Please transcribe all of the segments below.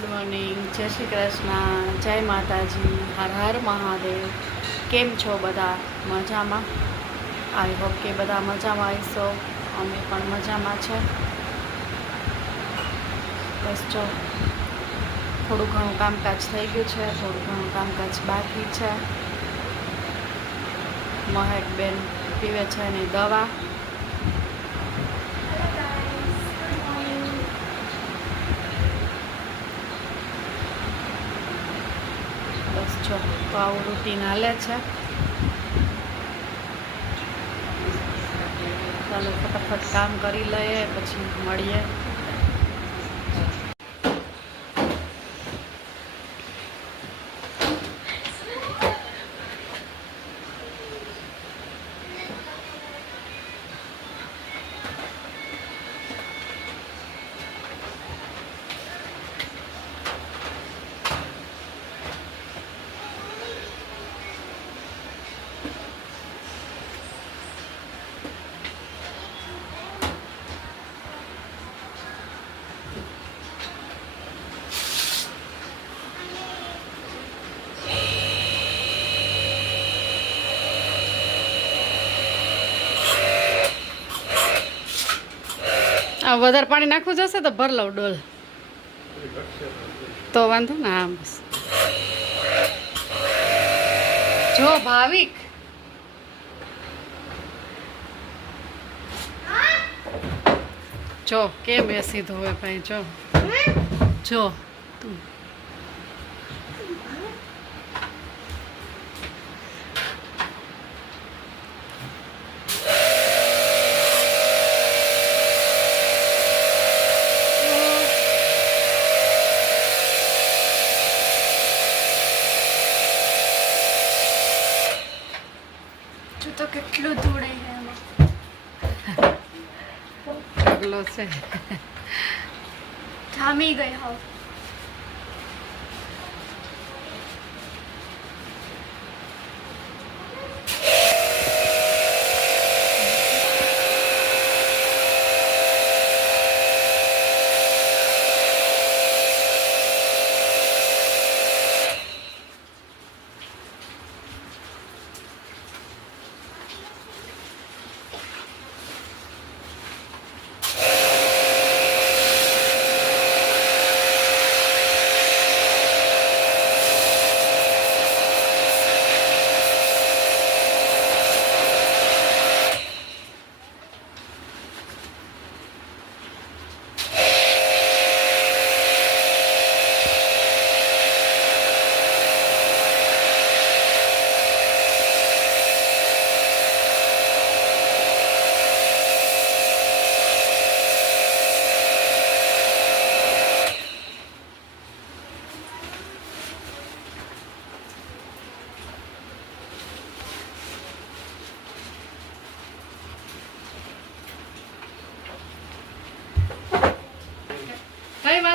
Good morning, જય શ્રી કૃષ્ણ, જય માતાજી, હર હર મહાદેવ. કેમ છો બધા? મજામાં? આઈ હોપ કે બધા મજામાં આવીશો અમે પણ મજામાં છે. બસ જો, થોડું ઘણું કામકાજ થઈ ગયું છે, થોડું ઘણું કામકાજ બાકી છે. મહેકબેન પીવે છે એની દવા. જો તો આવું રૂટીન હાલે છે. ચાલો ફટાફટ કામ કરી લઈએ પછી મળીએ. વધારે પાણી નાખવું જશે તો ભર લઉં ડોલ. તો વાંધો ને, હા, બસ. જો, ભાવિક. જો, કેમ એ સીધો હોય ભાઈ, જો. જો, તું. કેટલું ધૂળે છે જામી ગઈ હાવ.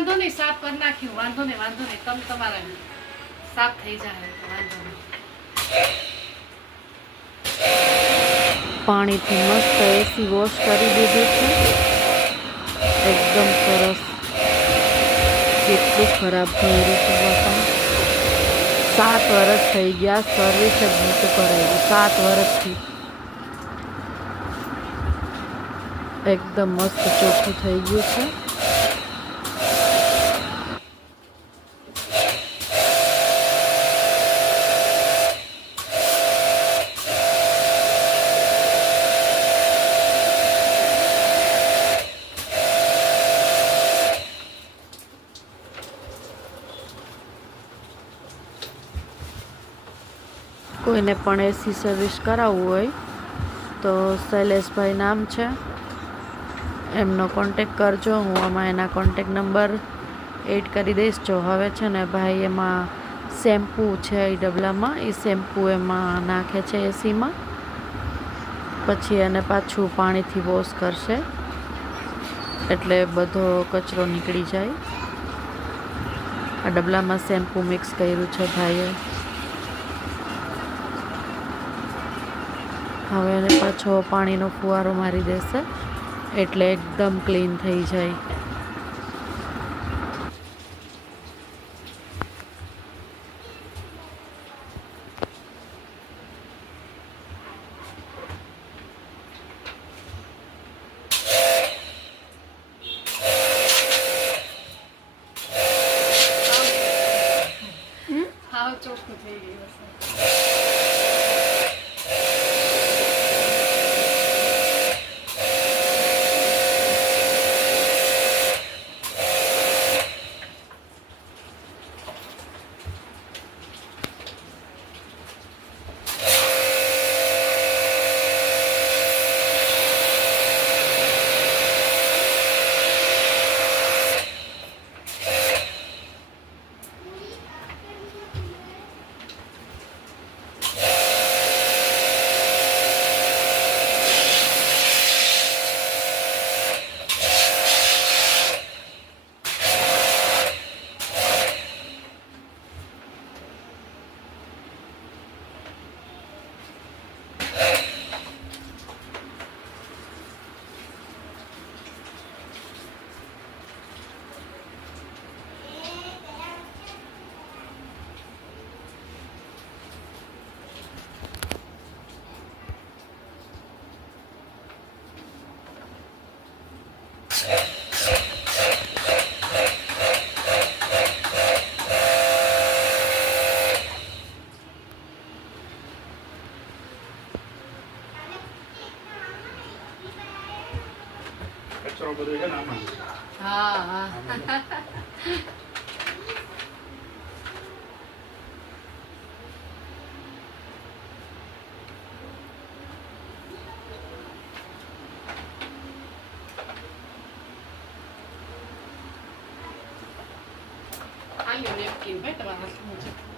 વાંધો નહીં, સાફ કરી નાખ્યું. વાંધો નહીં વાંધો નહીં. તમ તમારે સાફ થઈ જાય. વાંધો નહીં. પાણીથી મસ્ત એસી વોશ કરી દીધું છે. એકદમ સરસ. કેટલું ખરાબ થયેલું છે સાત વર્ષ થઈ ગયા સર્વિસ જ નહોતું કરાવ્યું સાત વર્ષથી એકદમ મસ્ત ચોખ્ખું થઈ ગયું છે. કોઈને પણ એસી સર્વિસ કરાવવું હોય. તો શૈલેષભાઈ નામ છે. એમનો કોન્ટેક કરજો. હું આમાં એના કોન્ટેક નંબર એડ કરી દઈશ. જો હવે છે ને ભાઈ એમાં શેમ્પૂ છે એ ડબલામાં એ શેમ્પૂ એમાં નાખે છે એસીમાં પછી એને પાછું પાણીથી વોશ કરશે. એટલે બધો કચરો નીકળી જાય. આ ડબલામાં શેમ્પૂ મિક્સ કર્યું છે ભાઈએ. હવે એને પાછો પાણીનો ફુવારો મારી દેશે. એટલે એકદમ ક્લીન થઈ જાય. કચરો બધો છે ને આમાં હા હા આલ્યો નેપકિન ભાઈ તમારા હાથમાં છે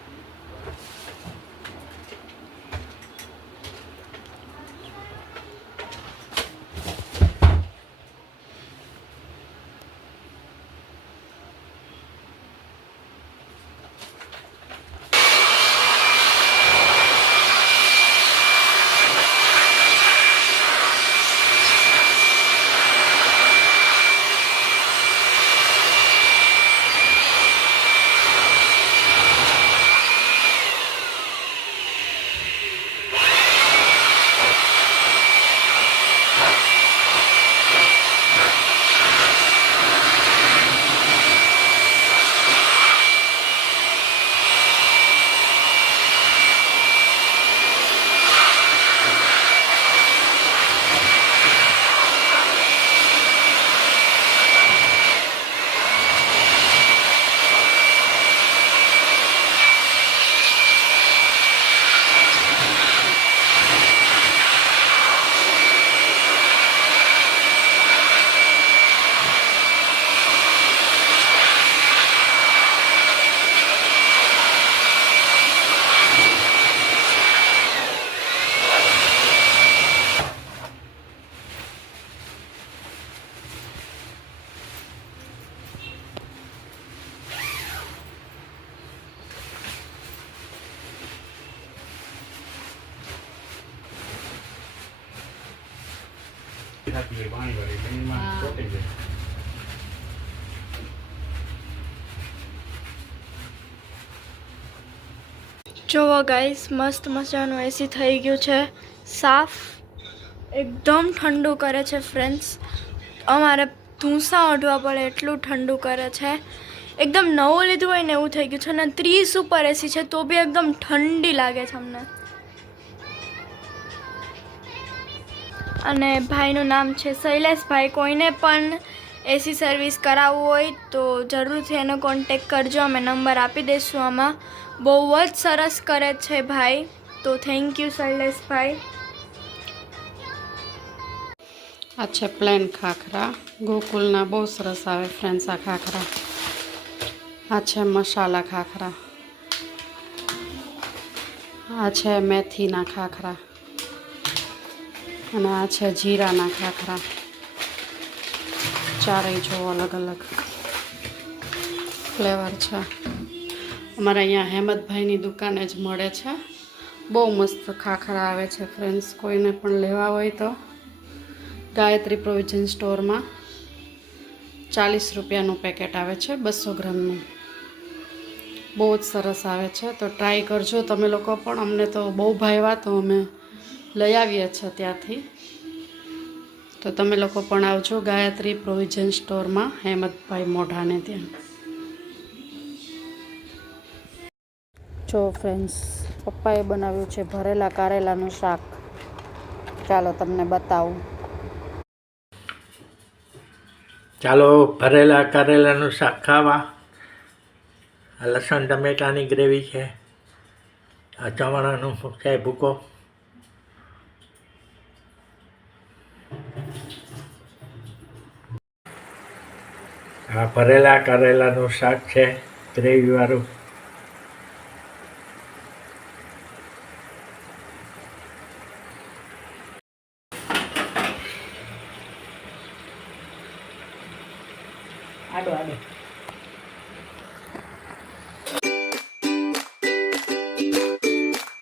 થતી હોય પાણી એટલે એમાં. ચોંટી જાય જોવો ગાઈસ મસ્ત મજાનું એસી થઈ ગયું છે. સાફ, એકદમ ઠંડુ કરે છે ફ્રેન્ડ્સ અમારે ધૂંસા ઓઢવા પડે એટલું ઠંડુ કરે છે. એકદમ નવું લીધું હોય ને એવું થઈ ગયું છે અને ત્રીસ ઉપર એસી છે, તો બી એકદમ ઠંડી લાગે છે અમને. અને ભાઈનું નામ છે શૈલેષભાઈ. કોઈને પણ એસી સર્વિસ કરાવવું હોય તો જરૂરથી એનો કોન્ટેક કરજો. અમે નંબર આપી દઈશું આમાં. બહુ જ સરસ કરે છે ભાઈ. તો થેન્ક યુ શૈલેષભાઈ. આ છે પ્લેન ખાખરા. ગોકુલના બહુ સરસ આવે ફ્રેન્ડ્સ આ ખાખરા. આ છે મસાલા ખાખરા. આ છે મેથીના ખાખરા. અને આ છે જીરાના ખાખરા. ચારેય જો અલગ અલગ ફ્લેવર છે. અમારે અહીંયા હેમતભાઈની દુકાને જ મળે છે. બહુ મસ્ત ખાખરા આવે છે ફ્રેન્ડ્સ કોઈને પણ લેવા હોય તો. ગાયત્રી પ્રોવિઝન સ્ટોરમાં ચાલીસ રૂપિયાનું પેકેટ આવે છે, બસો ગ્રામનું. બહુ જ સરસ આવે છે. તો ટ્રાય કરજો તમે લોકો પણ. અમને તો બહુ ભાવ્યા તો અમે લઈ આવીએ છીએ ત્યાંથી. તો તમે લોકો પણ આવજો ગાયત્રી પ્રોવિઝન સ્ટોરમાં હેમદભાઈ મોઢાને ત્યાં. જો ફ્રેન્ડ્સ પપ્પાએ બનાવ્યું છે ભરેલા કારેલાનું શાક. ચાલો તમને બતાવું. ચાલો, ભરેલા કારેલાનું શાક ખાવા. લસણ, ટમેટાની ગ્રેવી છે. આ ચવાણાનું છે ભૂકો. આ ભરેલા કરેલાનું શાક છે ગ્રેવીવાળું